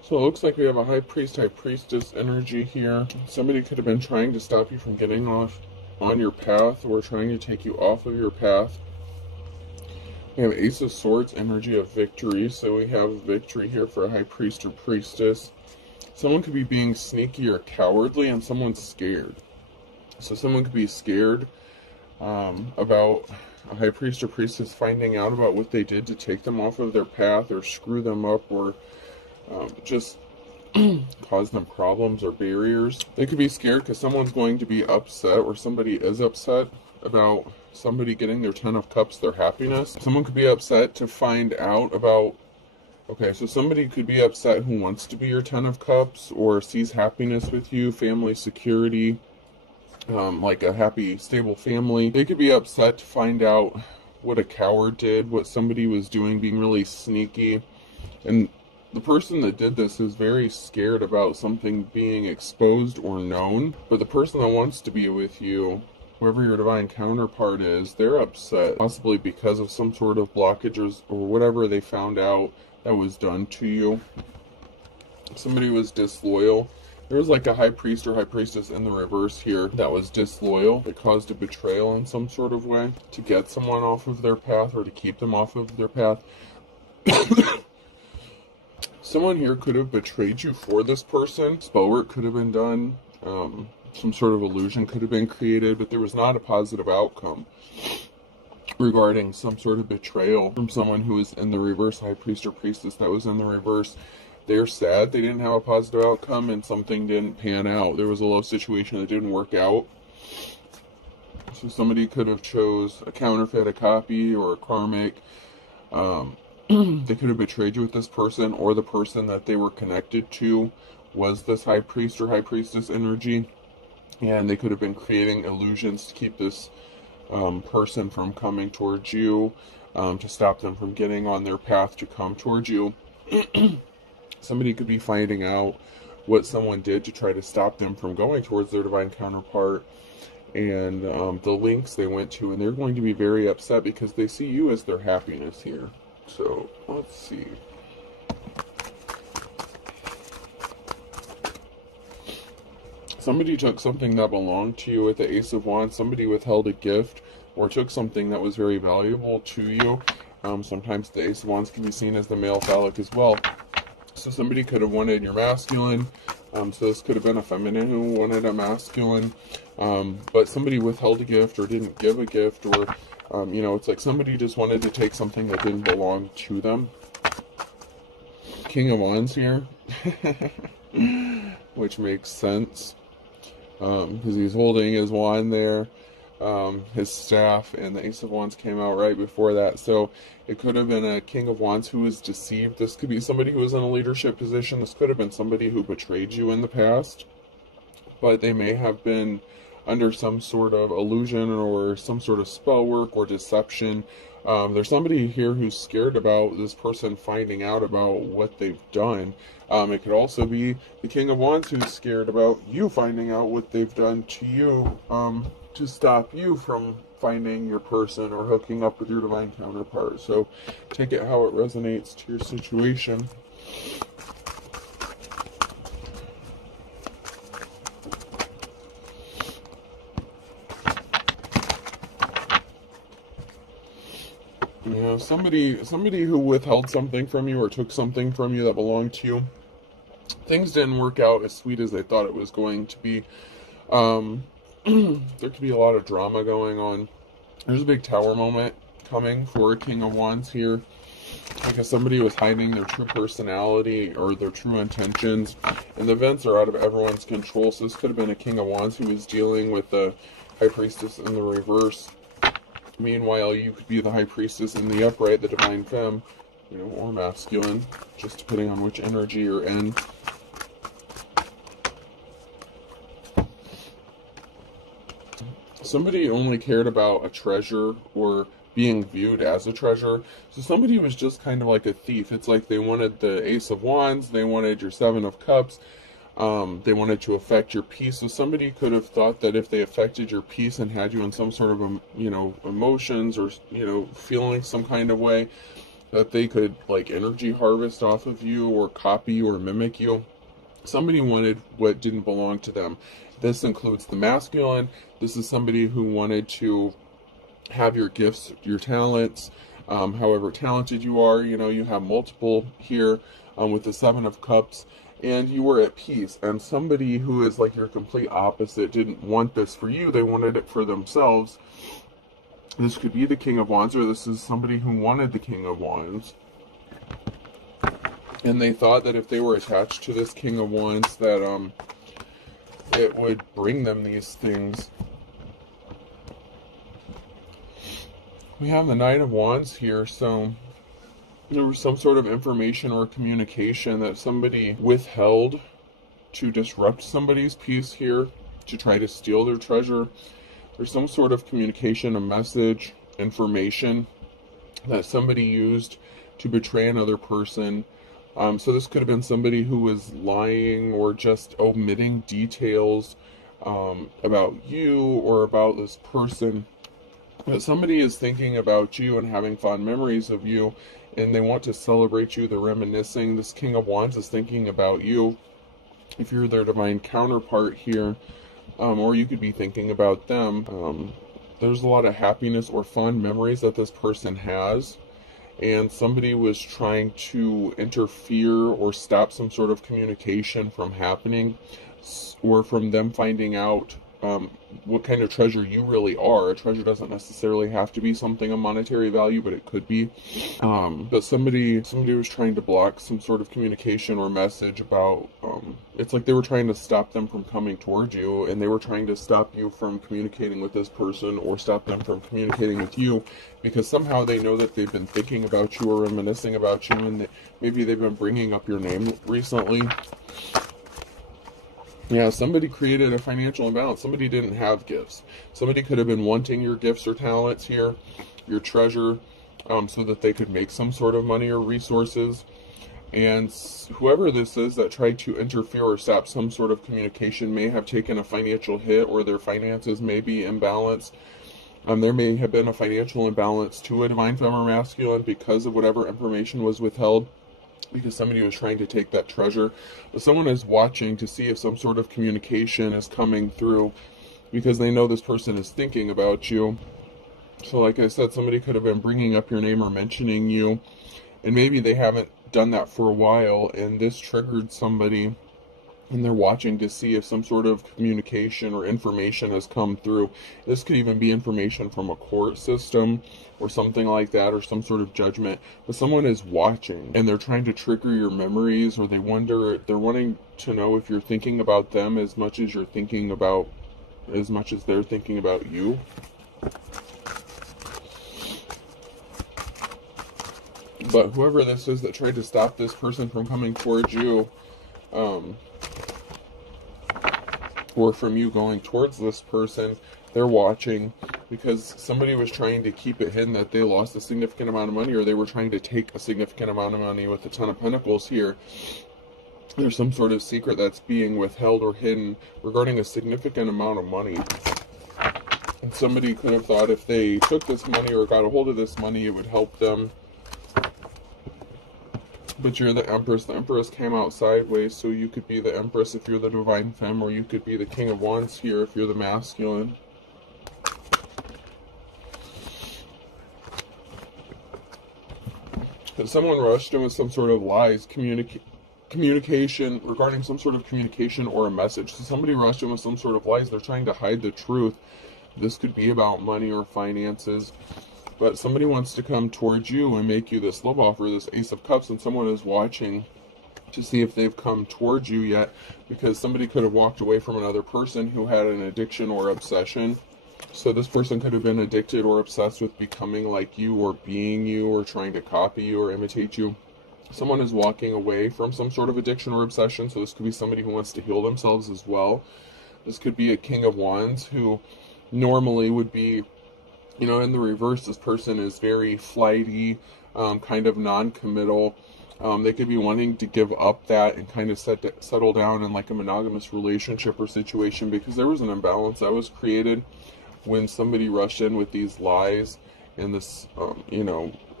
So it looks like we have a high priest, high priestess energy here. Somebody could have been trying to stop you from getting off on your path or trying to take you off of your path. We have Ace of Swords, energy of victory. So we have victory here for a high priest or priestess. Someone could be being sneaky or cowardly, and someone's scared. So someone could be scared about a high priest or priestess finding out about what they did to take them off of their path or screw them up or just cause them problems or barriers. They could be scared because someone's going to be upset, or somebody is upset about somebody getting their 10 of Cups, their happiness. Someone could be upset to find out about, okay, so somebody could be upset who wants to be your 10 of Cups or sees happiness with you, family security, like a happy, stable family. They could be upset to find out what a coward did, what somebody was doing, being really sneaky. And the person that did this is very scared about something being exposed or known. But the person that wants to be with you, whoever your divine counterpart is, they're upset, possibly because of some sort of blockages or whatever they found out that was done to you. Somebody was disloyal. There was like a high priest or high priestess in the reverse here that was disloyal. It caused a betrayal in some sort of way to get someone off of their path or to keep them off of their path. Someone here could have betrayed you for this person. Spell work could have been done. Some sort of illusion could have been created, but there was not a positive outcome regarding some sort of betrayal from someone who was in the reverse, high priest or priestess that was in the reverse. They're sad they didn't have a positive outcome and something didn't pan out. There was a love situation that didn't work out. So somebody could have chose a counterfeit, a copy, or a karmic. They could have betrayed you with this person, or the person that they were connected to was this high priest or high priestess energy, and they could have been creating illusions to keep this person from coming towards you, to stop them from getting on their path to come towards you. Somebody could be finding out what someone did to try to stop them from going towards their divine counterpart, and the links they went to, and they're going to be very upset because they see you as their happiness here. So, let's see. Somebody took something that belonged to you with the Ace of Wands. Somebody withheld a gift or took something that was very valuable to you. Sometimes the Ace of Wands can be seen as the male phallic as well. So somebody could have wanted your masculine. So this could have been a feminine who wanted a masculine. But somebody withheld a gift or didn't give a gift, or it's like somebody just wanted to take something that didn't belong to them. King of Wands here, which makes sense, because he's holding his wand there, his staff, and the Ace of Wands came out right before that. So it could have been a King of Wands who was deceived. This could be somebody who was in a leadership position. This could have been somebody who betrayed you in the past, but they may have been under some sort of illusion or some sort of spell work or deception. There's somebody here who's scared about this person finding out about what they've done. It could also be the King of Wands who's scared about you finding out what they've done to you, to stop you from finding your person or hooking up with your divine counterpart. So take it how it resonates to your situation. Yeah, somebody who withheld something from you or took something from you that belonged to you. Things didn't work out as sweet as they thought it was going to be. There could be a lot of drama going on. There's a big tower moment coming for a King of Wands here, because somebody was hiding their true personality or their true intentions, and the events are out of everyone's control. So this could have been a King of Wands who was dealing with the High Priestess in the reverse. Meanwhile, you could be the High Priestess in the upright, the Divine Femme, or masculine, just depending on which energy you're in. Somebody only cared about a treasure or being viewed as a treasure. So somebody was just kind of like a thief. It's like they wanted the Ace of Wands, they wanted your Seven of Cups, they wanted to affect your peace. So somebody could have thought that if they affected your peace and had you in some sort of, emotions or, feeling some kind of way, that they could like energy harvest off of you or copy or mimic you. Somebody wanted what didn't belong to them. This includes the masculine. This is somebody who wanted to have your gifts, your talents, however talented you are. You know, you have multiple here with the Seven of Cups, and you were at peace. And somebody who is like your complete opposite didn't want this for you. They wanted it for themselves. This could be the King of Wands, or this is somebody who wanted the King of Wands. And they thought that if they were attached to this King of Wands, that it would bring them these things. We have the Knight of Wands here, so there was some sort of information or communication that somebody withheld to disrupt somebody's peace here, to try to steal their treasure. There's some sort of communication, a message, information that somebody used to betray another person. So this could have been somebody who was lying or just omitting details about you or about this person. But somebody is thinking about you and having fond memories of you, and they want to celebrate you. They're reminiscing. This King of Wands is thinking about you. If you're their divine counterpart here, or you could be thinking about them. There's a lot of happiness or fond memories that this person has, and somebody was trying to interfere or stop some sort of communication from happening, or from them finding out what kind of treasure you really are. A treasure doesn't necessarily have to be something of monetary value, but it could be. But somebody was trying to block some sort of communication or message about, it's like they were trying to stop them from coming towards you, and they were trying to stop you from communicating with this person, or stop them from communicating with you, because somehow they know that they've been thinking about you or reminiscing about you, and maybe they've been bringing up your name recently. Yeah, somebody created a financial imbalance. Somebody didn't have gifts. Somebody could have been wanting your gifts or talents here, your treasure, so that they could make some sort of money or resources. And whoever this is that tried to interfere or stop some sort of communication may have taken a financial hit, or their finances may be imbalanced. There may have been a financial imbalance to a divine feminine masculine because of whatever information was withheld, because somebody was trying to take that treasure. But someone is watching to see if some sort of communication is coming through, because they know this person is thinking about you. So like I said, somebody could have been bringing up your name or mentioning you, and maybe they haven't done that for a while, and this triggered somebody, and they're watching to see if some sort of communication or information has come through. This could even be information from a court system or something like that, or some sort of judgment. But someone is watching, and they're trying to trigger your memories, or they're wanting to know if you're thinking about them as much as they're thinking about you. But whoever this is that tried to stop this person from coming towards you, or from you going towards this person, they're watching, because somebody was trying to keep it hidden that they lost a significant amount of money, or they were trying to take a significant amount of money. With the Ten of Pentacles here, there's some sort of secret that's being withheld or hidden regarding a significant amount of money. And somebody could have thought if they took this money or got a hold of this money, it would help them. But you're the Empress. The Empress came out sideways, so you could be the Empress if you're the Divine Femme, or you could be the King of Wands here if you're the Masculine. But someone rushed in with some sort of lies, communication, regarding some sort of communication or a message. So somebody rushed in with some sort of lies. They're trying to hide the truth. This could be about money or finances. But somebody wants to come towards you and make you this love offer, this Ace of Cups, and someone is watching to see if they've come towards you yet, because somebody could have walked away from another person who had an addiction or obsession. So this person could have been addicted or obsessed with becoming like you, or being you, or trying to copy you or imitate you. Someone is walking away from some sort of addiction or obsession, so this could be somebody who wants to heal themselves as well. This could be a King of Wands who normally would be, you know, in the reverse. This person is very flighty, kind of non-committal. They could be wanting to give up that and kind of settle down in like a monogamous relationship or situation, because there was an imbalance that was created when somebody rushed in with these lies and this,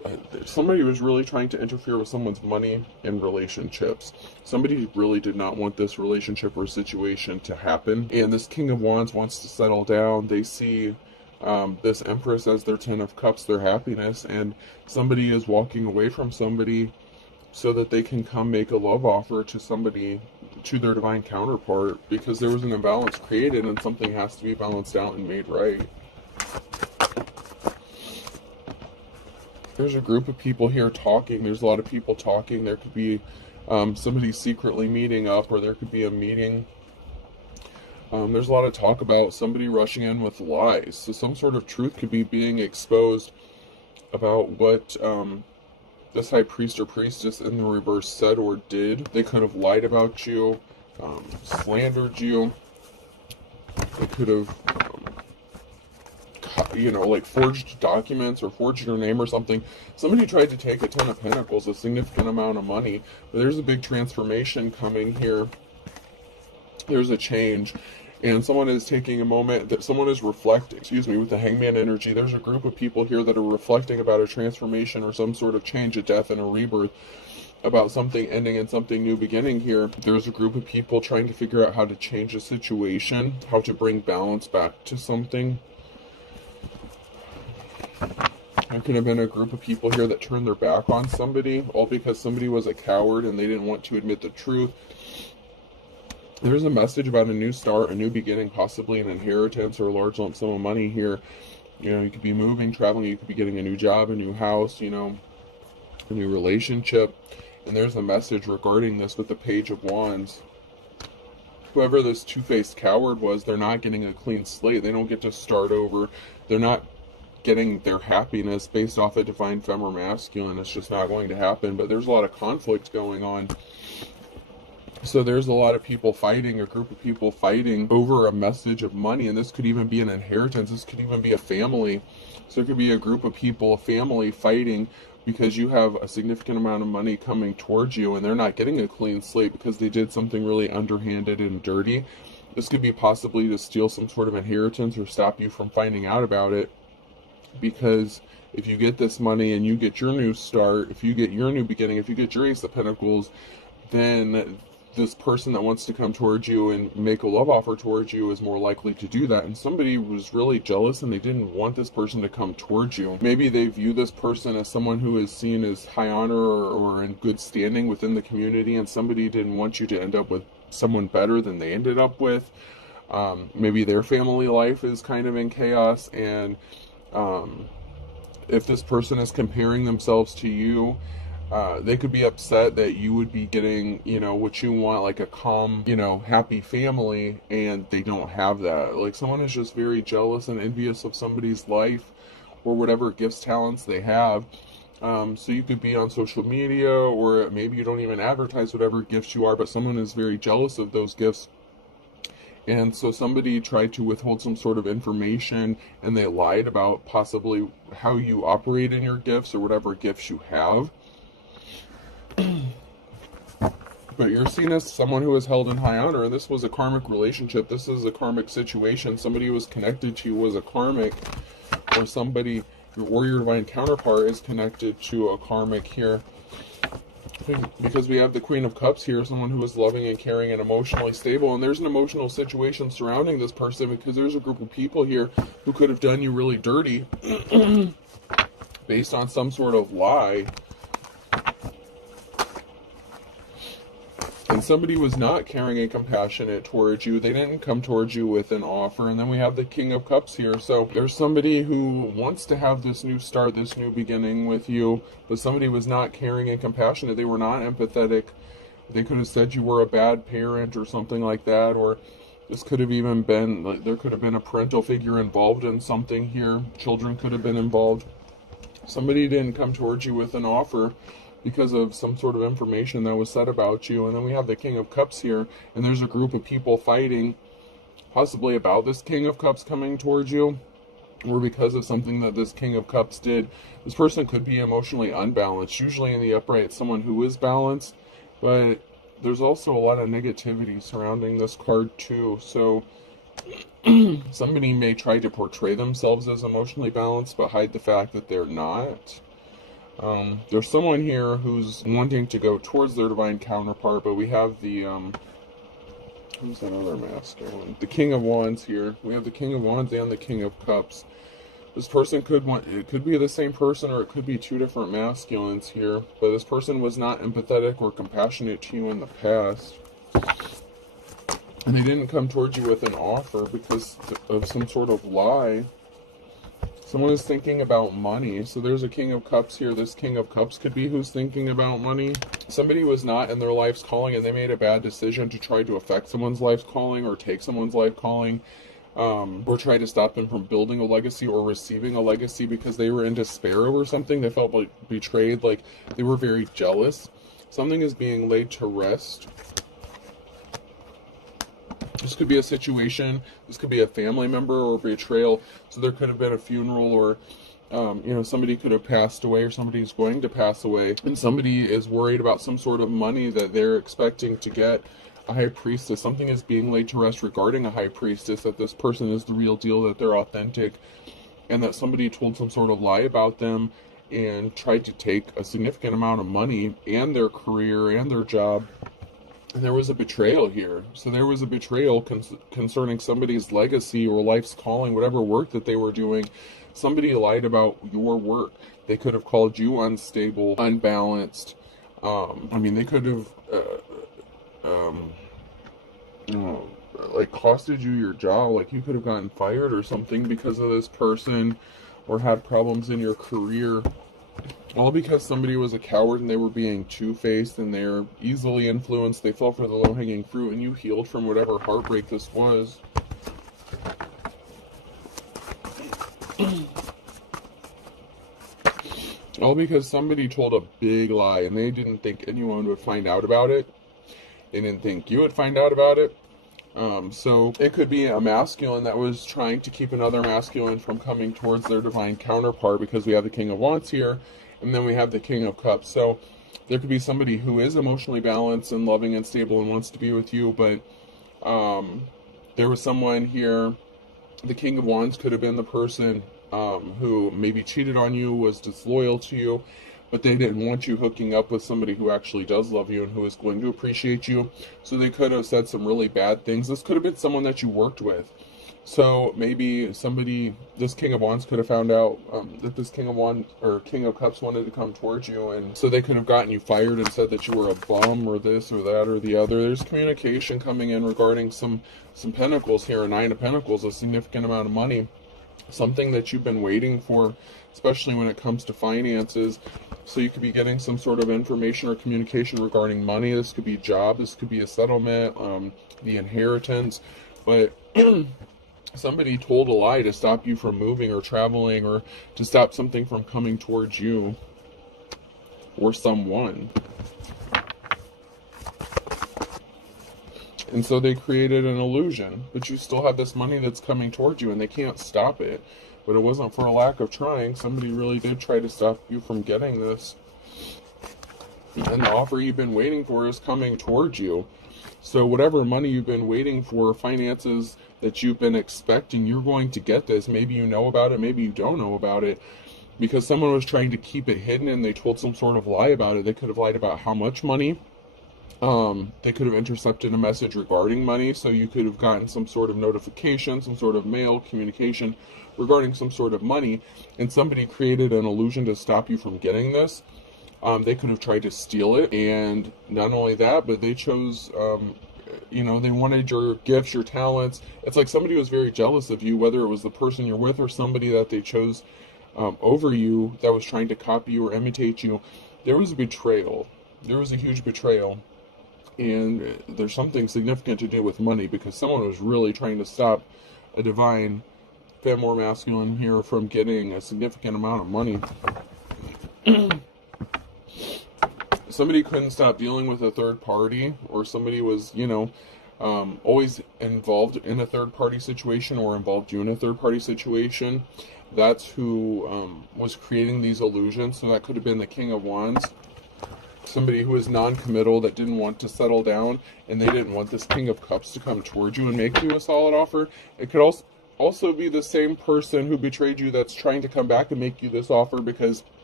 somebody was really trying to interfere with someone's money and relationships. Somebody really did not want this relationship or situation to happen. And this King of Wands wants to settle down. They see this Empress as their Ten of Cups, their happiness, and somebody is walking away from somebody so that they can come make a love offer to somebody, to their divine counterpart, because there was an imbalance created and something has to be balanced out and made right. There's a group of people here talking. There's a lot of people talking. There could be somebody secretly meeting up, or there could be a meeting. There's a lot of talk about somebody rushing in with lies. So some sort of truth could be being exposed about what this High Priest or Priestess in the reverse said or did. They could have lied about you, slandered you. They could have, you know, like forged documents or forged your name or something. Somebody tried to take a Ten of Pentacles, a significant amount of money. But there's a big transformation coming here. There's a change. And someone is taking a moment, that someone is reflecting, with the Hangman energy. There's a group of people here that are reflecting about a transformation or some sort of change, a death and a rebirth, about something ending and something new beginning here. There's a group of people trying to figure out how to change a situation, how to bring balance back to something. There could have been a group of people here that turned their back on somebody, all because somebody was a coward and they didn't want to admit the truth. There's a message about a new start, a new beginning, possibly an inheritance or a large lump sum of money here. You know, you could be moving, traveling, you could be getting a new job, a new house, you know, a new relationship. And there's a message regarding this with the Page of Wands. Whoever this two-faced coward was, they're not getting a clean slate. They don't get to start over. They're not getting their happiness based off a divine femme or masculine. It's just not going to happen. But there's a lot of conflict going on. So there's a lot of people fighting, a group of people fighting over a message of money. And this could even be an inheritance. This could even be a family. So it could be a group of people, a family fighting because you have a significant amount of money coming towards you and they're not getting a clean slate because they did something really underhanded and dirty. This could be possibly to steal some sort of inheritance or stop you from finding out about it. Because if you get this money and you get your new start, if you get your new beginning, if you get your Ace of Pentacles, then this person that wants to come towards you and make a love offer towards you is more likely to do that. And somebody was really jealous and they didn't want this person to come towards you. Maybe they view this person as someone who is seen as high honor or in good standing within the community, and somebody didn't want you to end up with someone better than they ended up with. Maybe their family life is kind of in chaos, and if this person is comparing themselves to you, they could be upset that you would be getting, you know, what you want, like a calm, you know, happy family, and they don't have that. Like someone is just very jealous and envious of somebody's life or whatever gifts, talents they have. So you could be on social media, or maybe you don't even advertise whatever gifts you are, but someone is very jealous of those gifts. And so somebody tried to withhold some sort of information, and they lied about possibly how you operate in your gifts or whatever gifts you have. But you're seen as someone who is held in high honor, and this was a karmic relationship. This is a karmic situation. Somebody who was connected to you was a karmic, or somebody, or your divine counterpart is connected to a karmic here. Because we have the Queen of Cups here, someone who is loving and caring and emotionally stable. And there's an emotional situation surrounding this person, because there's a group of people here who could have done you really dirty based on some sort of lie. And somebody was not caring and compassionate towards you. They didn't come towards you with an offer. And then we have the King of Cups here. So there's somebody who wants to have this new start, this new beginning with you, but somebody was not caring and compassionate. They were not empathetic. They could have said you were a bad parent or something like that. Or this could have even been, like, there could have been a parental figure involved in something here. Children could have been involved. Somebody didn't come towards you with an offer because of some sort of information that was said about you. And then we have the King of Cups here, and there's a group of people fighting possibly about this King of Cups coming towards you, or because of something that this King of Cups did. This person could be emotionally unbalanced. Usually in the upright, it's someone who is balanced, but there's also a lot of negativity surrounding this card too. So somebody may try to portray themselves as emotionally balanced but hide the fact that they're not. There's someone here who's wanting to go towards their divine counterpart, but we have the, who's that other masculine? The King of Wands here. We have the King of Wands and the King of Cups. This person it could be the same person, or it could be two different masculines here, but this person was not empathetic or compassionate to you in the past. And they didn't come towards you with an offer because of some sort of lie. Someone is thinking about money. So there's a King of Cups here. This King of Cups could be who's thinking about money. Somebody was not in their life's calling, and they made a bad decision to try to affect someone's life's calling or take someone's life calling, or try to stop them from building a legacy or receiving a legacy because they were in despair over something. They felt like betrayed, like they were very jealous. Something is being laid to rest. This could be a situation, this could be a family member or betrayal. So there could have been a funeral, or somebody could have passed away, or somebody's going to pass away, and somebody is worried about some sort of money that they're expecting to get. A high priestess, something is being laid to rest regarding a high priestess, that this person is the real deal, that they're authentic, and that somebody told some sort of lie about them and tried to take a significant amount of money and their career and their job. And there was a betrayal here. So there was a betrayal concerning somebody's legacy or life's calling, whatever work that they were doing. Somebody lied about your work. They could have called you unstable, unbalanced. They could have, like costed you your job. Like you could have gotten fired or something because of this person, or had problems in your career. All because somebody was a coward and they were being two-faced, and they're easily influenced. They fell for the low-hanging fruit, and you healed from whatever heartbreak this was. All because somebody told a big lie, and they didn't think anyone would find out about it. They didn't think you would find out about it. So it could be a masculine that was trying to keep another masculine from coming towards their divine counterpart, because we have the King of Wands here, and then we have the King of Cups. So there could be somebody who is emotionally balanced and loving and stable and wants to be with you, but there was someone here. The King of Wands could have been the person who maybe cheated on you, was disloyal to you, but they didn't want you hooking up with somebody who actually does love you and who is going to appreciate you. So they could have said some really bad things. This could have been someone that you worked with. So maybe this King of Wands could have found out that this King of Wands or King of Cups wanted to come towards you, and so they could have gotten you fired and said that you were a bum or this or that or the other. There's communication coming in regarding some pentacles here. A Nine of Pentacles, a significant amount of money. Something that you've been waiting for, especially when it comes to finances. So you could be getting some sort of information or communication regarding money. This could be a job, this could be a settlement, the inheritance. But somebody told a lie to stop you from moving or traveling, or to stop something from coming towards you or someone. And so they created an illusion, but you still have this money that's coming towards you, and they can't stop it. But it wasn't for a lack of trying. Somebody really did try to stop you from getting this. And the offer you've been waiting for is coming towards you. So whatever money you've been waiting for, finances that you've been expecting, you're going to get this. Maybe you know about it, maybe you don't know about it, because someone was trying to keep it hidden and they told some sort of lie about it. They could have lied about how much money. They could have intercepted a message regarding money, so you could have gotten some sort of notification, some sort of mail communication regarding some sort of money, and somebody created an illusion to stop you from getting this. They could have tried to steal it, and not only that, but they chose, they wanted your gifts, your talents. It's like somebody was very jealous of you, whether it was the person you're with or somebody that they chose over you that was trying to copy you or imitate you. There was a betrayal. There was a huge betrayal. And there's something significant to do with money, because someone was really trying to stop a divine femme or masculine here from getting a significant amount of money. Somebody couldn't stop dealing with a third party, or somebody was, always involved in a third party situation, or involved you in a third party situation. That's who was creating these illusions. So that could have been the King of Wands. Somebody who is non-committal, that didn't want to settle down, and they didn't want this King of Cups to come towards you and make you a solid offer. It could also be the same person who betrayed you that's trying to come back and make you this offer, because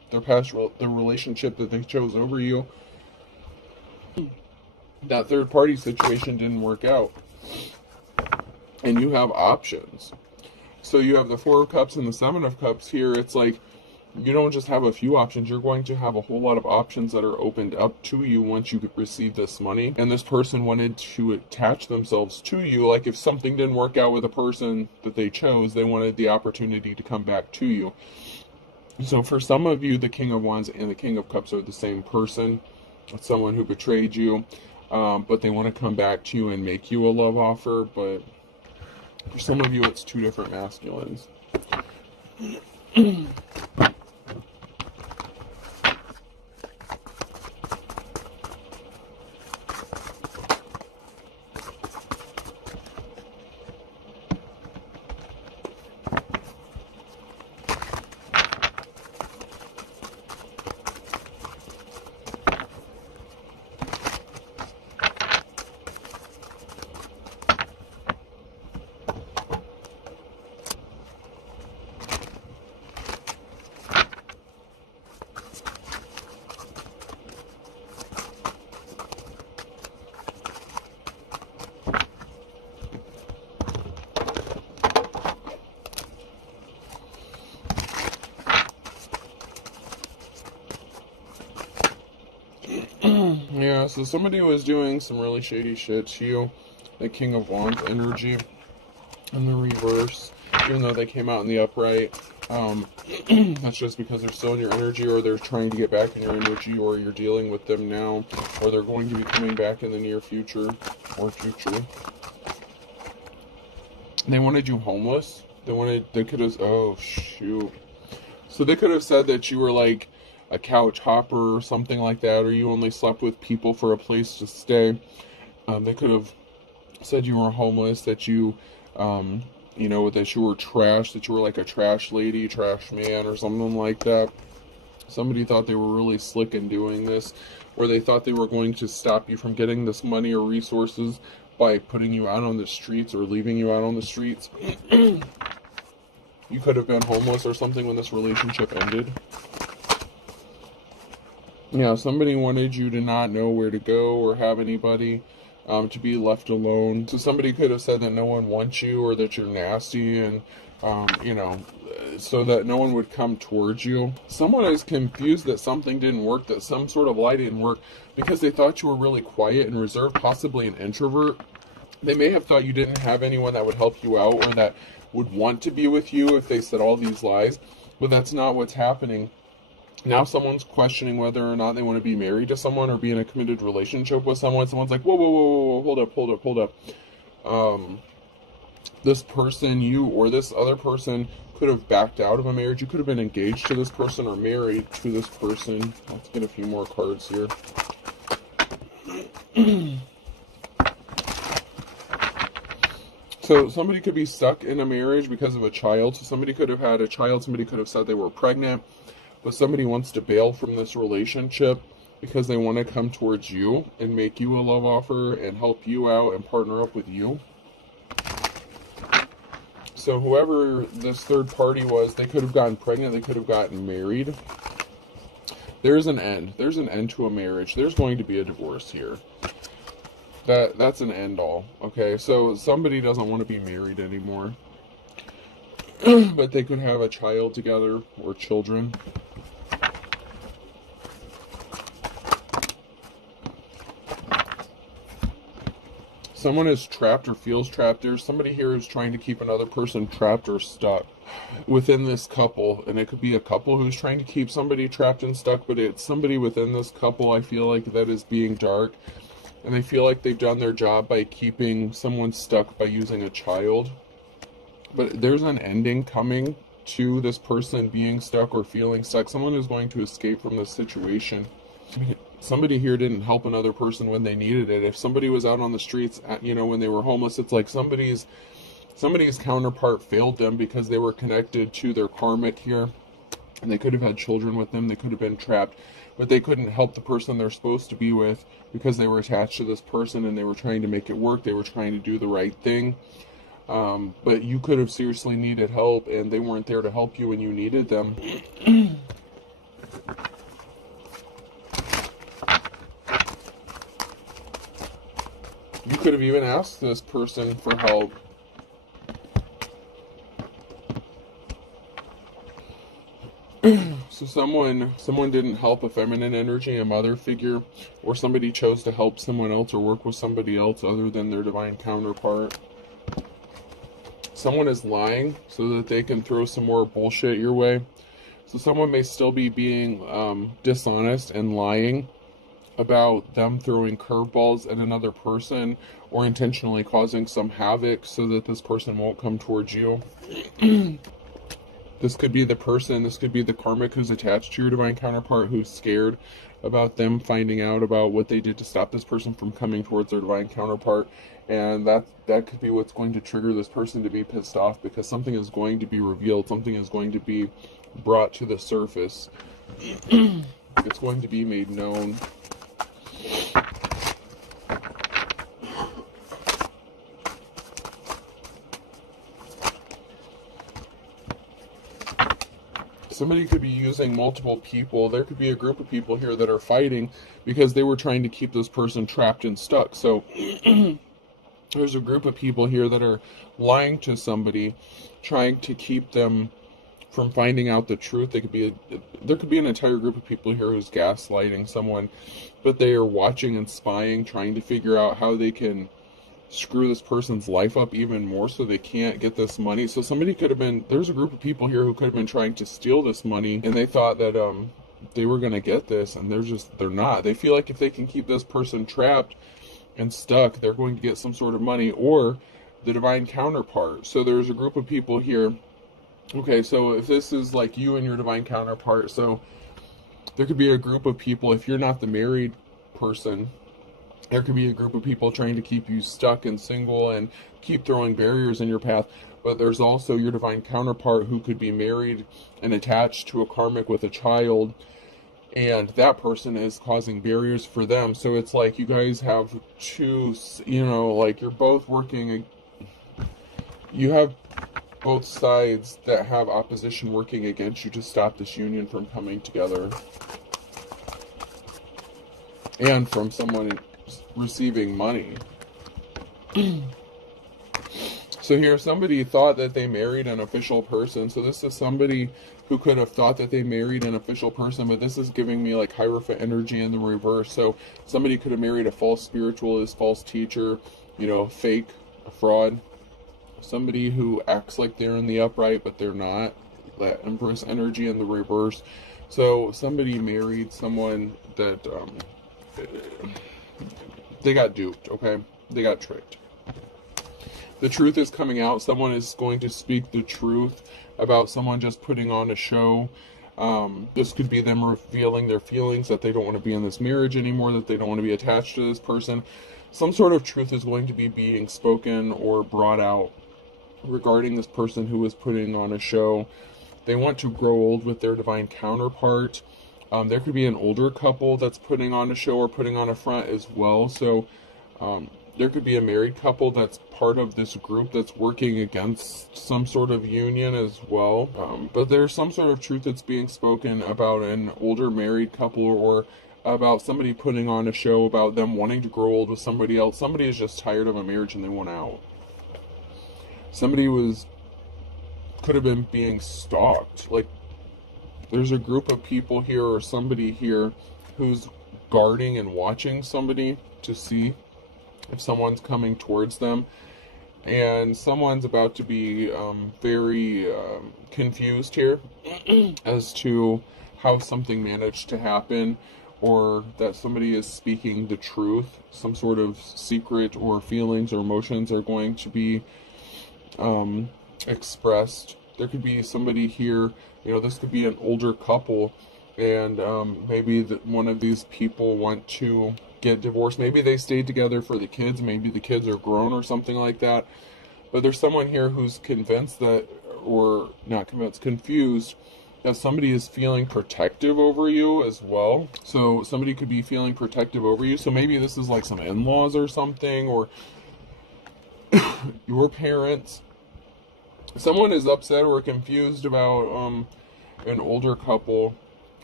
the relationship that they chose over you. That third party situation didn't work out, and you have options. So you have the Four of Cups and the Seven of Cups here. It's like you don't just have a few options. You're going to have a whole lot of options that are opened up to you once you receive this money. And this person wanted to attach themselves to you. Like if something didn't work out with a person that they chose, they wanted the opportunity to come back to you. So for some of you, the King of Wands and the King of Cups are the same person. It's someone who betrayed you, but they want to come back to you and make you a love offer. But for some of you, it's two different masculines. Yeah, so somebody was doing some really shady shit to you. The King of Wands energy in the reverse, even though they came out in the upright. That's just because they're still in your energy, or they're trying to get back in your energy, or you're dealing with them now, or they're going to be coming back in the near future or future. They wanted you homeless. They could have, oh shoot. So they could have said that you were like a couch hopper or something like that, or you only slept with people for a place to stay. They could have said you were homeless, that you, you know, that you were trash, that you were like a trash lady, trash man, or something like that. Somebody thought they were really slick in doing this, or they thought they were going to stop you from getting this money or resources by putting you out on the streets or leaving you out on the streets. You could have been homeless or something when this relationship ended. Yeah, somebody wanted you to not know where to go or have anybody, to be left alone. So somebody could have said that no one wants you, or that you're nasty, and, you know, so that no one would come towards you. Someone is confused that something didn't work, that some sort of lie didn't work, because they thought you were really quiet and reserved, possibly an introvert. They may have thought you didn't have anyone that would help you out, or that would want to be with you if they said all these lies, but that's not what's happening. Now someone's questioning whether or not they want to be married to someone or be in a committed relationship with someone. Someone's like, whoa, whoa, whoa, whoa, hold up. This person, you or this other person, could have backed out of a marriage. You could have been engaged to this person or married to this person. Let's get a few more cards here. So somebody could be stuck in a marriage because of a child. So somebody could have had a child. Somebody could have said they were pregnant. But somebody wants to bail from this relationship because they want to come towards you and make you a love offer and help you out and partner up with you. So whoever this third party was, they could have gotten pregnant. They could have gotten married. There's an end. There's an end to a marriage. There's going to be a divorce here. That's an end all. Okay, so somebody doesn't want to be married anymore. But they could have a child together or children. Someone is trapped or feels trapped. There's somebody here who's trying to keep another person trapped or stuck within this couple. And it could be a couple who's trying to keep somebody trapped and stuck, but it's somebody within this couple, I feel like, that is being dark. And they feel like they've done their job by keeping someone stuck by using a child. But there's an ending coming to this person being stuck or feeling stuck. Someone is going to escape from this situation. Somebody here didn't help another person when they needed it. If somebody was out on the streets, you know, when they were homeless, it's like somebody's counterpart failed them because they were connected to their karmic here. And they could have had children with them. They could have been trapped. But they couldn't help the person they're supposed to be with because they were attached to this person and they were trying to make it work. They were trying to do the right thing. But you could have seriously needed help and they weren't there to help you when you needed them. You could have even asked this person for help. So someone didn't help a feminine energy, a mother figure, or somebody chose to help someone else or work with somebody else other than their divine counterpart. Someone is lying so that they can throw some more bullshit your way. So someone may still be being dishonest and lying about them throwing curveballs at another person or intentionally causing some havoc so that this person won't come towards you. This could be the person, this could be the karmic who's attached to your divine counterpart, who's scared about them finding out about what they did to stop this person from coming towards their divine counterpart. And that could be what's going to trigger this person to be pissed off, because something is going to be revealed, something is going to be brought to the surface. It's going to be made known. Somebody could be using multiple people. There could be a group of people here that are fighting because they were trying to keep this person trapped and stuck. So there's a group of people here that are lying to somebody, trying to keep them from finding out the truth. There could be an entire group of people here who's gaslighting someone, but they are watching and spying, trying to figure out how they can screw this person's life up even more so they can't get this money. So somebody could have been, there's a group of people here who could have been trying to steal this money, and they thought that they were going to get this, and they're not. They feel like if they can keep this person trapped and stuck, they're going to get some sort of money or the divine counterpart. So there's a group of people here. Okay, so if this is like you and your divine counterpart, so there could be a group of people, if you're not the married person, there could be a group of people trying to keep you stuck and single and keep throwing barriers in your path. But there's also your divine counterpart who could be married and attached to a karmic with a child, and that person is causing barriers for them. So it's like you guys have two, like you're both working, you have both sides that have opposition working against you to stop this union from coming together. And from someone receiving money. So here, somebody thought that they married an official person. So this is somebody who could have thought that they married an official person, but this is giving me like Hierophant energy in the reverse. So somebody could have married a false spiritualist, false teacher, fake, a fraud. Somebody who acts like they're in the upright, but they're not. That Empress energy in the reverse. So somebody married someone that they got duped, okay? They got tricked. The truth is coming out. Someone is going to speak the truth about someone just putting on a show. This could be them revealing their feelings, that they don't want to be in this marriage anymore, that they don't want to be attached to this person. Some sort of truth is going to be being spoken or brought out regarding this person who is putting on a show. They want to grow old with their divine counterpart. There could be an older couple that's putting on a show or putting on a front as well. So there could be a married couple that's part of this group that's working against some sort of union as well. But there's some sort of truth that's being spoken about an older married couple, or about somebody putting on a show about them wanting to grow old with somebody else. Somebody is just tired of a marriage and they want out. Somebody could have been being stalked. Like, there's a group of people here or somebody here who's guarding and watching somebody to see if someone's coming towards them. And someone's about to be very confused here as to how something managed to happen, or that somebody is speaking the truth. Some sort of secret or feelings or emotions are going to be expressed. There could be somebody here, this could be an older couple, and maybe one of these people want to get divorced. Maybe they stayed together for the kids. Maybe the kids are grown or something like that. But there's someone here who's convinced that, or not convinced, confused that somebody is feeling protective over you as well. So somebody could be feeling protective over you. So maybe this is like some in-laws or something, or your parents. Someone is upset or confused about an older couple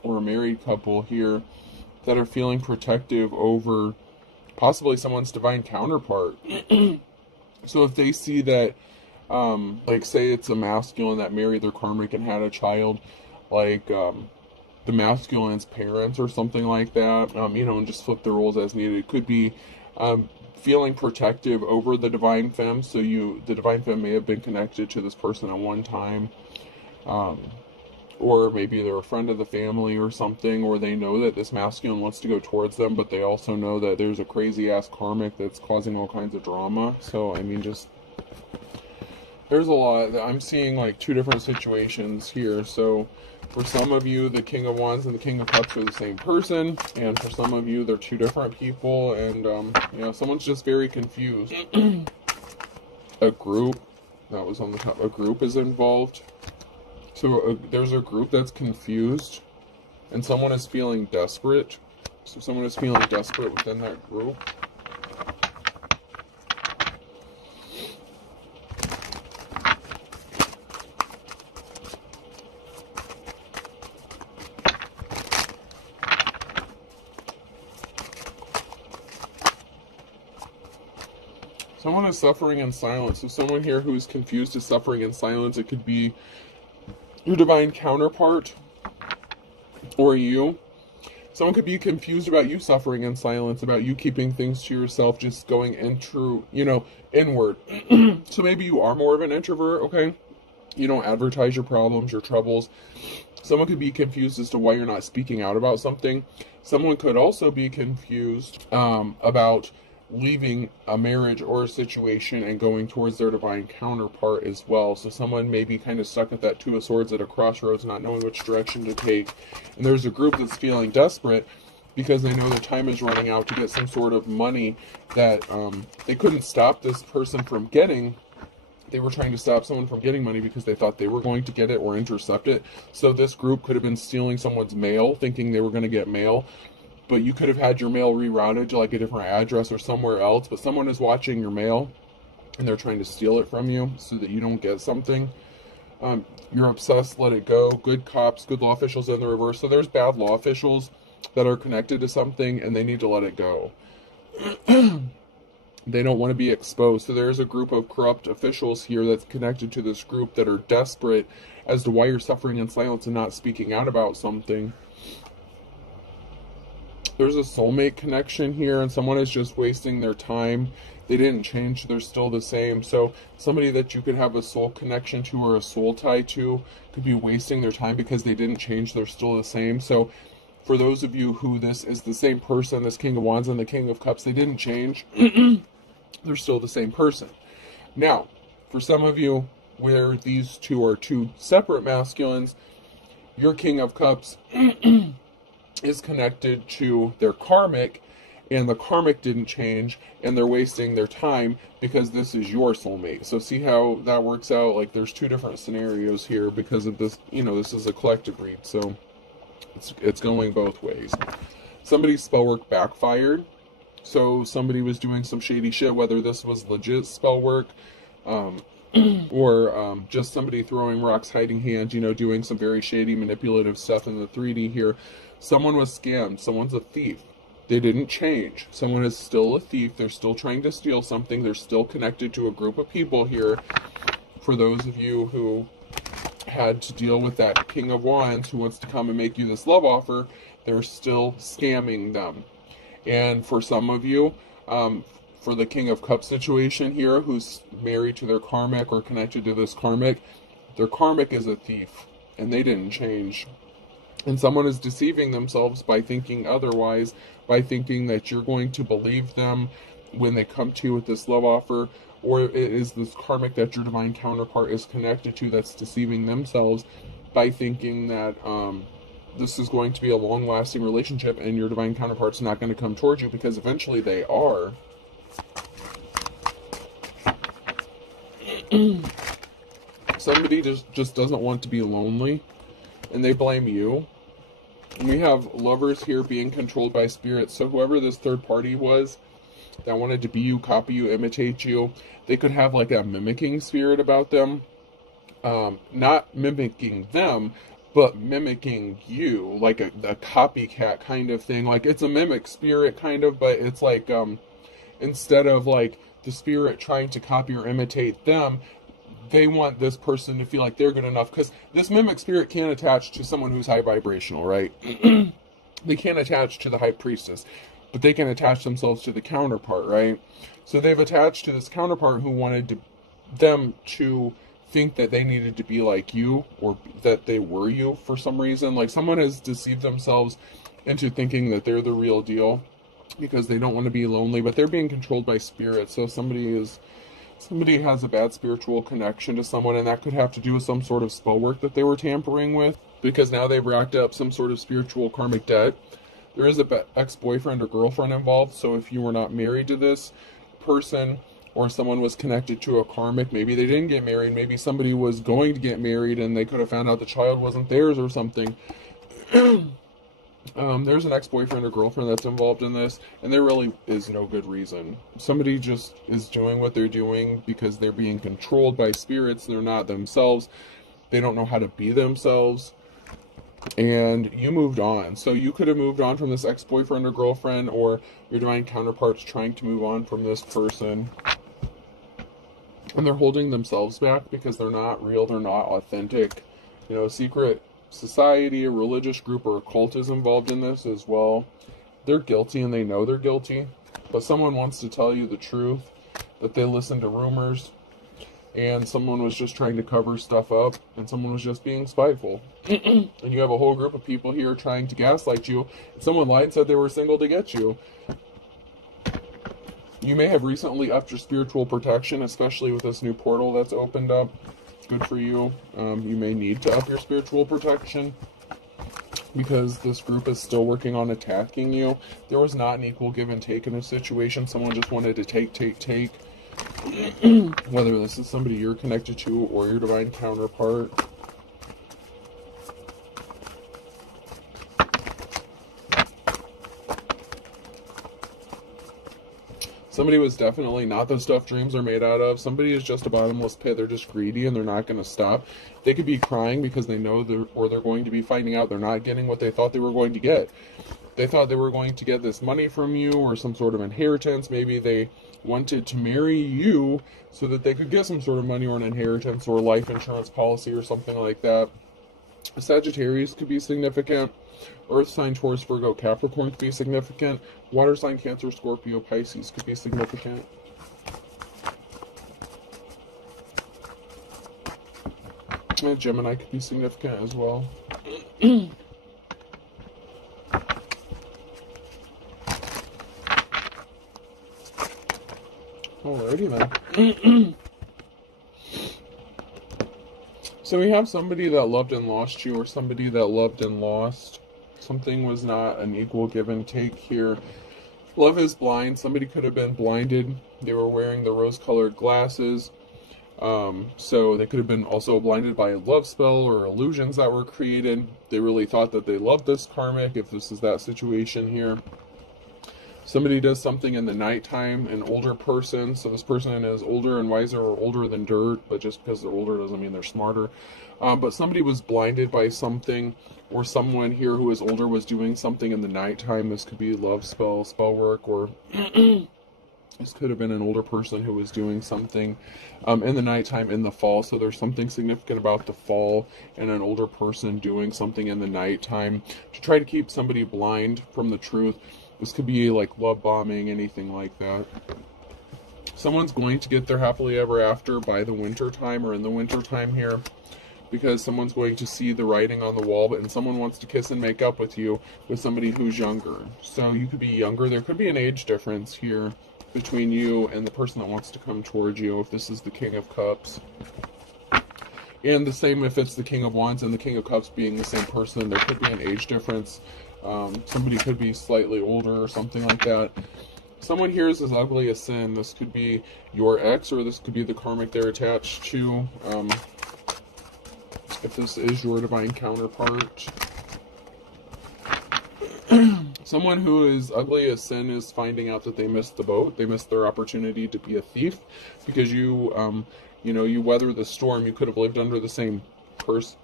or a married couple here that are feeling protective over possibly someone's divine counterpart. So if they see that, like say it's a masculine that married their karmic and had a child, like the masculine's parents or something like that, you know, and just flip the roles as needed. It could be feeling protective over the divine femme. So the divine femme may have been connected to this person at one time, or maybe they're a friend of the family or something, or they know that this masculine wants to go towards them, but they also know that there's a crazy ass karmic that's causing all kinds of drama. So I mean, just there's a lot. I'm seeing like two different situations here. So for some of you, the King of Wands and the King of Cups are the same person, and for some of you, they're two different people, and you know, someone's just very confused. A group, that was on the top, a group is involved. So there's a group that's confused, and someone is feeling desperate. So someone is feeling desperate within that group. Someone is suffering in silence. So someone here who's confused is suffering in silence. It could be your divine counterpart or you. Someone could be confused about you suffering in silence, about you keeping things to yourself, just going into, you know, inward. So maybe you are more of an introvert, okay? You don't advertise your problems, your troubles. Someone could be confused as to why you're not speaking out about something. Someone could also be confused about leaving a marriage or a situation and going towards their divine counterpart as well. So someone may be kind of stuck at that Two of Swords at a crossroads, not knowing which direction to take. And there's a group that's feeling desperate because they know their time is running out to get some sort of money that they couldn't stop this person from getting. They were trying to stop someone from getting money because they thought they were going to get it or intercept it. So this group could have been stealing someone's mail, thinking they were going to get mail. But you could have had your mail rerouted to like a different address or somewhere else. But someone is watching your mail and they're trying to steal it from you so that you don't get something. You're obsessed, let it go. Good cops, good law officials in the reverse. So there's bad law officials that are connected to something and they need to let it go. They don't want to be exposed. So there's a group of corrupt officials here that's connected to this group that are desperate as to why you're suffering in silence and not speaking out about something. There's a soulmate connection here, and someone is just wasting their time. They didn't change, they're still the same. So somebody that you could have a soul connection to or a soul tie to could be wasting their time because they didn't change, they're still the same. So for those of you who this is the same person, this King of Wands and the King of Cups, they didn't change. They're still the same person. Now, for some of you where these two are two separate masculines, your King of Cups is connected to their karmic, and the karmic didn't change, and they're wasting their time because this is your soulmate. So see how that works out? Like there's two different scenarios here because of this, you know, this is a collective read, so it's going both ways. Somebody's spell work backfired. So somebody was doing some shady shit, whether this was legit spell work, or just somebody throwing rocks, hiding hands, you know, doing some very shady manipulative stuff in the 3D here. Someone was scammed. Someone's a thief. They didn't change. Someone is still a thief. They're still trying to steal something. They're still connected to a group of people here. For those of you who had to deal with that King of Wands who wants to come and make you this love offer, they're still scamming them. And for some of you, for the King of Cups situation here, who's married to their karmic or connected to this karmic, their karmic is a thief, and they didn't change. And someone is deceiving themselves by thinking otherwise, by thinking that you're going to believe them when they come to you with this love offer, or it is this karmic that your divine counterpart is connected to that's deceiving themselves by thinking that this is going to be a long-lasting relationship and your divine counterpart's not going to come towards you, because eventually they are. Somebody just doesn't want to be lonely, and they blame you. And we have lovers here being controlled by spirits. So whoever this third party was that wanted to be you, copy you, imitate you, they could have like a mimicking spirit about them. Not mimicking them, but mimicking you, like a copycat kind of thing. Like, it's a mimic spirit kind of, but it's like, instead of like the spirit trying to copy or imitate them, they want this person to feel like they're good enough, because this mimic spirit can't attach to someone who's high vibrational, right? They can't attach to the high priestess, but they can attach themselves to the counterpart, right? So they've attached to this counterpart who wanted them to think that they needed to be like you, or that they were you for some reason. Like, someone has deceived themselves into thinking that they're the real deal because they don't want to be lonely, but they're being controlled by spirit. So somebody has a bad spiritual connection to someone, and that could have to do with some sort of spell work that they were tampering with, because now they've racked up some sort of spiritual karmic debt. There is a ex-boyfriend or girlfriend involved, so if you were not married to this person, or someone was connected to a karmic, maybe they didn't get married, maybe somebody was going to get married and they could have found out the child wasn't theirs or something. There's an ex-boyfriend or girlfriend that's involved in this, and there really is no good reason. Somebody just is doing what they're doing because they're being controlled by spirits. They're not themselves. They don't know how to be themselves. And you moved on. So you could have moved on from this ex-boyfriend or girlfriend, or your divine counterpart's trying to move on from this person. And they're holding themselves back because they're not real, they're not authentic. You know, a secret society, a religious group, or a cult is involved in this as well. They're guilty and they know they're guilty, but someone wants to tell you the truth, that they listen to rumors, and someone was just trying to cover stuff up, and someone was just being spiteful. And you have a whole group of people here trying to gaslight you. Someone lied and said they were single to get you. You may have recently upped your spiritual protection, especially with this new portal that's opened up. Good for you. You may need to up your spiritual protection because this group is still working on attacking you. There was not an equal give and take in a situation. Someone just wanted to take. Whether this is somebody you're connected to or your divine counterpart. Somebody was definitely not the stuff dreams are made out of. Somebody is just a bottomless pit. They're just greedy and they're not going to stop. They could be crying because they know they're going to be finding out they're not getting what they thought they were going to get. They thought they were going to get this money from you or some sort of inheritance. Maybe they wanted to marry you so that they could get some sort of money or an inheritance or life insurance policy or something like that. Sagittarius could be significant. Earth sign, Taurus, Virgo, Capricorn could be significant. Water sign, Cancer, Scorpio, Pisces could be significant. And Gemini could be significant as well. Alrighty then. So we have somebody that loved and lost you, or somebody that loved and lost. Something was not an equal give and take here. Love is blind. Somebody could have been blinded. They were wearing the rose-colored glasses. So they could have been also blinded by a love spell or illusions that were created. They really thought that they loved this karmic, if this is that situation here. Somebody does something in the nighttime, an older person. So this person is older and wiser, or older than dirt, but just because they're older doesn't mean they're smarter. But somebody was blinded by something, or someone here who is older was doing something in the nighttime. This could be love spell, spell work, or this could have been an older person who was doing something in the nighttime in the fall. So there's something significant about the fall and an older person doing something in the nighttime to try to keep somebody blind from the truth. This could be like love bombing, anything like that. Someone's going to get their happily ever after by the winter time, or in the winter time here, because someone's going to see the writing on the wall, and someone wants to kiss and make up with you with somebody who's younger. So you could be younger. There could be an age difference here between you and the person that wants to come towards you, if this is the King of Cups. And the same if it's the King of Wands and the King of Cups being the same person. There could be an age difference. Somebody could be slightly older or something like that. Someone here is as ugly as sin. This could be your ex, or this could be the karmic they're attached to. If this is your divine counterpart. Someone who is ugly as sin is finding out that they missed the boat. They missed their opportunity to be a thief, because you, you know, you weather the storm. You could have lived under the same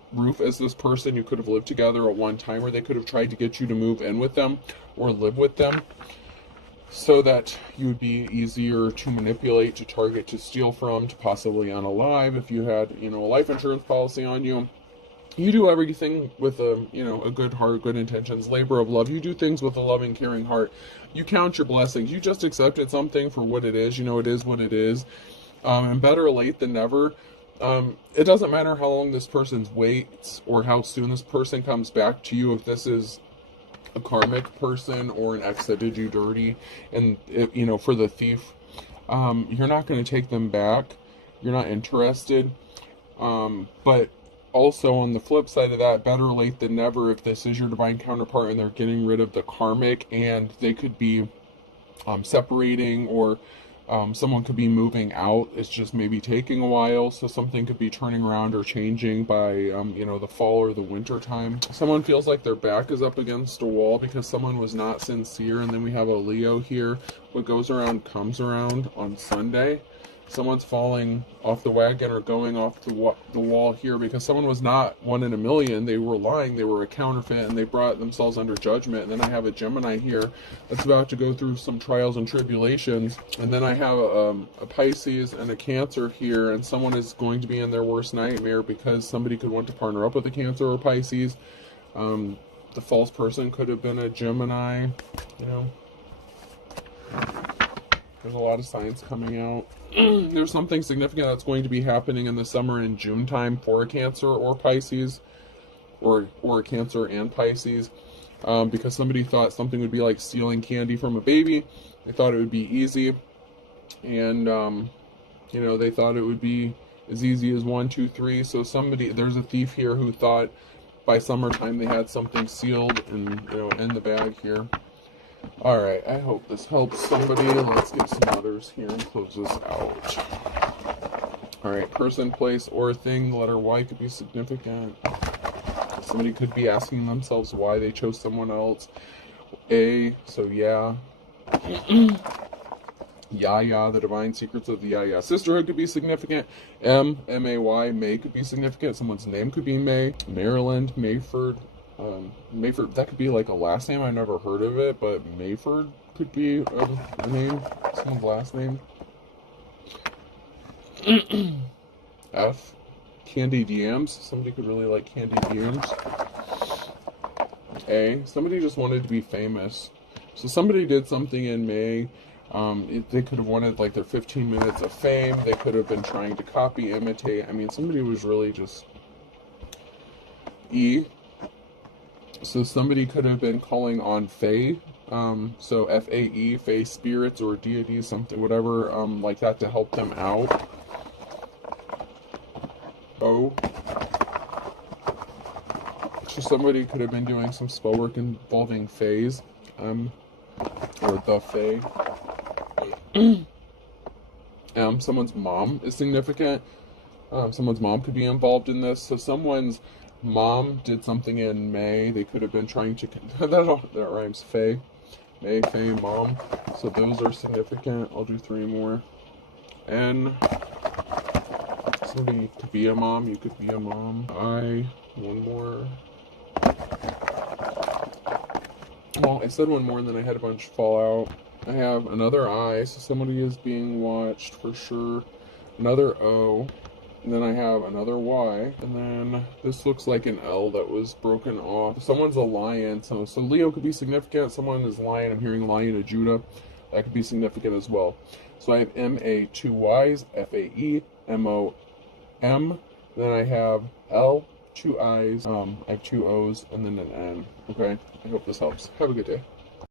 roof as this person. You could have lived together at one time, or they could have tried to get you to move in with them or live with them so that you would be easier to manipulate, to target, to steal from, to possibly unalive. If you had, you know, a life insurance policy on you, you do everything with a, you know, a good heart, good intentions, labor of love. You do things with a loving, caring heart. You count your blessings. You just accepted something for what it is. You know, it is what it is. And better late than never. It doesn't matter how long this person's waits or how soon this person comes back to you. If this is a karmic person or an ex that did you dirty, and it, you know, for the thief, you're not going to take them back. You're not interested. But also on the flip side of that, better late than never. If this is your divine counterpart and they're getting rid of the karmic, and they could be separating, or someone could be moving out. It's just maybe taking a while, so something could be turning around or changing by, you know, the fall or the winter time. Someone feels like their back is up against a wall because someone was not sincere. And then we have a Leo here. What goes around comes around on Sunday. Someone's falling off the wagon or going off the wall here because someone was not one in a million. They were lying. They were a counterfeit, and they brought themselves under judgment. And then I have a Gemini here that's about to go through some trials and tribulations. And then I have a Pisces and a Cancer here, and someone is going to be in their worst nightmare because somebody could want to partner up with a Cancer or Pisces. The false person could have been a Gemini, you know. There's a lot of signs coming out. There's something significant that's going to be happening in the summer and June time for a Cancer or Pisces, or a Cancer and Pisces, because somebody thought something would be like stealing candy from a baby. They thought it would be easy, and you know, they thought it would be as easy as 1, 2, 3. So there's a thief here who thought by summertime they had something sealed and, you know, in the bag here. Alright, I hope this helps somebody. Let's get some others here and close this out. Alright, person, place, or thing. The letter Y could be significant. Somebody could be asking themselves why they chose someone else. A, so yeah. Yaya, the divine secrets of the Yaya sisterhood could be significant. M-A-Y, May could be significant. Someone's name could be May. Maryland, Mayford. Mayford, that could be like a last name. I've never heard of it, but Mayford could be a name, someone's last name. F, candied yams. Somebody could really like candied yams. A, somebody just wanted to be famous. So somebody did something in May. They could have wanted like their 15 minutes of fame. They could have been trying to copy, imitate. I mean, somebody was really just... E, so somebody could have been calling on Fae, so F-A-E, Fae spirits or deities, something, whatever, like that, to help them out. O, so somebody could have been doing some spell work involving Faes, or the Fae. Someone's mom is significant. Someone's mom could be involved in this, so someone's mom did something in May. They could have been trying to... that rhymes. Fae. May, Fae, mom. So those are significant. I'll do 3 more. N. Somebody could be a mom. You could be a mom. I. 1 more. Well, I said 1 more and then I had a bunch fall out. I have another I. So somebody is being watched for sure. Another O. And then I have another Y, and then this looks like an L that was broken off. Someone's a lion, so Leo could be significant. Someone is lion. I'm hearing Lion of Judah. That could be significant as well. So I have M-A, 2 Ys, F-A-E, M-O-M. Then I have L, 2 Is. I have 2 O's, and then an N. Okay, I hope this helps. Have a good day.